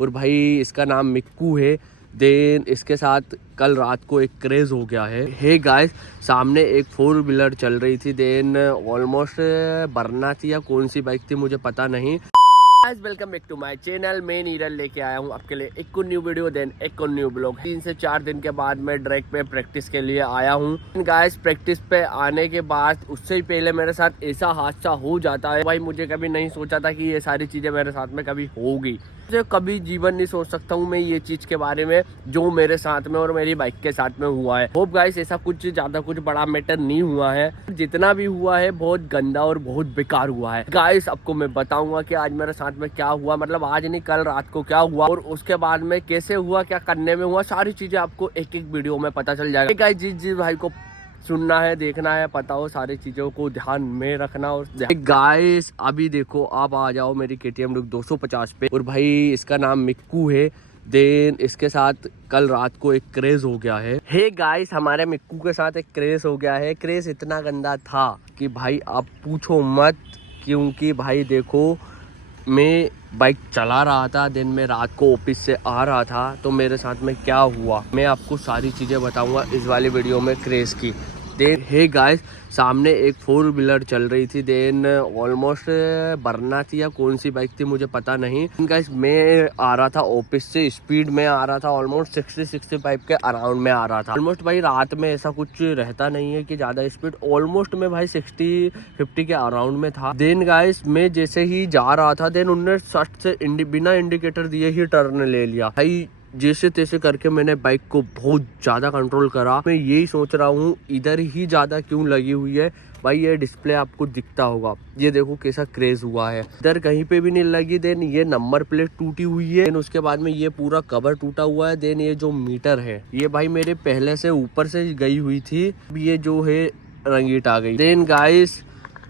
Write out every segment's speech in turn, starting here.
और भाई इसका नाम मिक्कू है। देन इसके साथ कल रात को एक क्रेज़ हो गया है। हे गाइस, सामने एक 4 व्हीलर चल रही थी। देन ऑलमोस्ट बरना थी या कौन सी बाइक थी मुझे पता नहीं। Guys welcome back to my channel. मैं नीरल लेके आया हूँ आपके लिए एक न्यू वीडियो, देन एक न्यू ब्लॉग। 3 से 4 दिन के बाद मैं ट्रैक पे प्रैक्टिस के लिए आया हूँ। गाइस प्रैक्टिस पे आने के बाद उससे ही पहले मेरे साथ ऐसा हादसा हो जाता है। भाई मुझे कभी नहीं सोचा था कि ये सारी चीजें मेरे साथ में कभी होगी। मुझे कभी जीवन नहीं सोच सकता हूँ मैं ये चीज के बारे में जो मेरे साथ में और मेरी बाइक के साथ में हुआ है। होप गाइस ऐसा कुछ ज्यादा कुछ बड़ा मैटर नहीं हुआ है। जितना भी हुआ है बहुत गंदा और बहुत बेकार हुआ है। गाइस आपको मैं बताऊंगा कि आज मेरे साथ में क्या हुआ, मतलब आज नहीं कल रात को क्या हुआ और उसके बाद में कैसे हुआ, क्या करने में हुआ, सारी चीजें आपको एक एक वीडियो में पता चल जाएगा। गाइस जिस भाई को सुनना है, देखना है, पता हो सारी चीजों को ध्यान में रखना। और गाइस अभी देखो आप आ जाओ मेरी KTM डुक 250 पे। और भाई इसका नाम मिक्कू है। देन इसके साथ कल रात को एक क्रेज हो गया है। हे गाइस हमारे मिक्कू के साथ एक क्रेज हो गया है। क्रेज इतना गंदा था कि भाई आप पूछो मत। क्योंकि भाई देखो मैं बाइक चला रहा था, दिन में रात को ऑफिस से आ रहा था, तो मेरे साथ में क्या हुआ मैं आपको सारी चीज़ें बताऊंगा इस वाली वीडियो में क्रेज की। देन हे गाइस सामने एक 4 व्हीलर चल रही थी। देन ऑलमोस्ट बरना थी या कौन सी बाइक थी मुझे पता नहीं। गाइस मैं आ रहा था ऑफिस से, स्पीड में आ रहा था, ऑलमोस्ट 60-65 के अराउंड में आ रहा था। ऑलमोस्ट भाई रात में ऐसा कुछ रहता नहीं है कि ज़्यादा स्पीड, ऑलमोस्ट मैं भाई 60-50 के अराउंड में था। देन गाइस मैं जैसे ही जा रहा था, देन उन्होंने सट से बिना इंडिकेटर दिए ही टर्न ले लिया। भाई जैसे तैसे करके मैंने बाइक को बहुत ज़्यादा कंट्रोल करा। मैं यही सोच रहा हूँ इधर ही ज़्यादा क्यों लगी हुई है। भाई ये डिस्प्ले आपको दिखता होगा, ये देखो कैसा क्रेज हुआ है। इधर कहीं पे भी नहीं लगी। देन ये नंबर प्लेट टूटी हुई है। देन उसके बाद में ये पूरा कवर टूटा हुआ है। देन ये जो मीटर है ये भाई मेरे पहले से ऊपर से गई हुई थी, ये जो है रंगीट आ गई। देन गाइस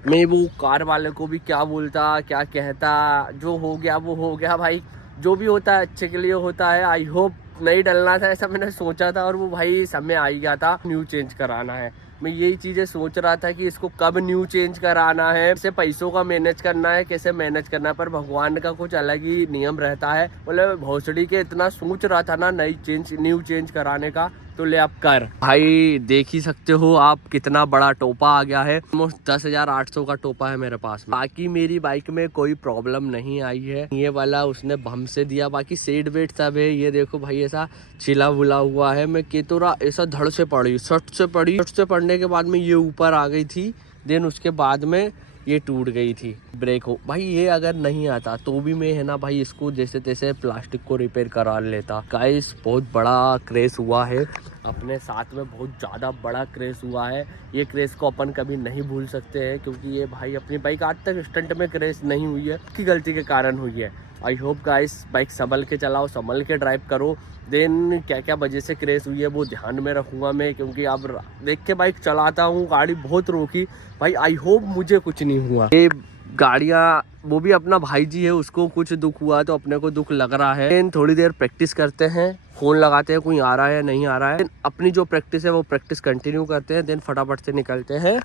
मैं वो कार वाले को भी क्या बोलता क्या कहता, जो हो गया वो हो गया। भाई जो भी होता है अच्छे के लिए होता है। आई होप नहीं डलना था ऐसा मैंने सोचा था, और वो भाई समय आ ही गया था। न्यू चेंज कराना है, मैं यही चीज़ें सोच रहा था कि इसको कब न्यू चेंज कराना है, कैसे पैसों का मैनेज करना है, कैसे मैनेज करना है। पर भगवान का कुछ अलग ही नियम रहता है। मतलब भोसड़ी के इतना सोच रहा था ना न्यू चेंज कराने का, तो ले आप कर। भाई देख ही सकते हो आप कितना बड़ा टोपा आ गया है। ऑलमोस्ट 10,800 का टोपा है मेरे पास। बाकी मेरी बाइक में कोई प्रॉब्लम नहीं आई है। ये वाला उसने बम से दिया, बाकी सीट वेट सब है। ये देखो भाई ऐसा छिला बुला हुआ है। मैं केतुरा ऐसा धड़ से पड़ी, सट से पड़ने के बाद में ये ऊपर आ गई थी। देन उसके बाद में ये टूट गई थी। ब्रेक हो भाई, ये अगर नहीं आता तो भी मैं है ना भाई इसको जैसे तैसे प्लास्टिक को रिपेयर करा लेता। गाइस बहुत बड़ा क्रेज हुआ है अपने साथ में, बहुत ज़्यादा बड़ा क्रेज हुआ है। ये क्रेज को अपन कभी नहीं भूल सकते हैं, क्योंकि ये भाई अपनी बाइक आज तक स्टंट में क्रेज नहीं हुई है, उसकी गलती के कारण हुई है। आई होप गाइस बाइक संभल के चलाओ, संभल के ड्राइव करो। देन क्या क्या वजह से क्रेश हुई है वो ध्यान में रखूंगा मैं, क्योंकि अब देख के बाइक चलाता हूँ, गाड़ी बहुत रोकी भाई। आई होप मुझे कुछ नहीं हुआ। ये गाड़ियाँ वो भी अपना भाई जी है, उसको कुछ दुख हुआ तो अपने को दुख लग रहा है। देन थोड़ी देर प्रैक्टिस करते हैं, फोन लगाते हैं कोई आ रहा है या नहीं आ रहा है। अपनी जो प्रैक्टिस है वो प्रैक्टिस कंटिन्यू करते हैं। देन फटाफट से निकलते हैं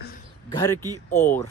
घर की ओर।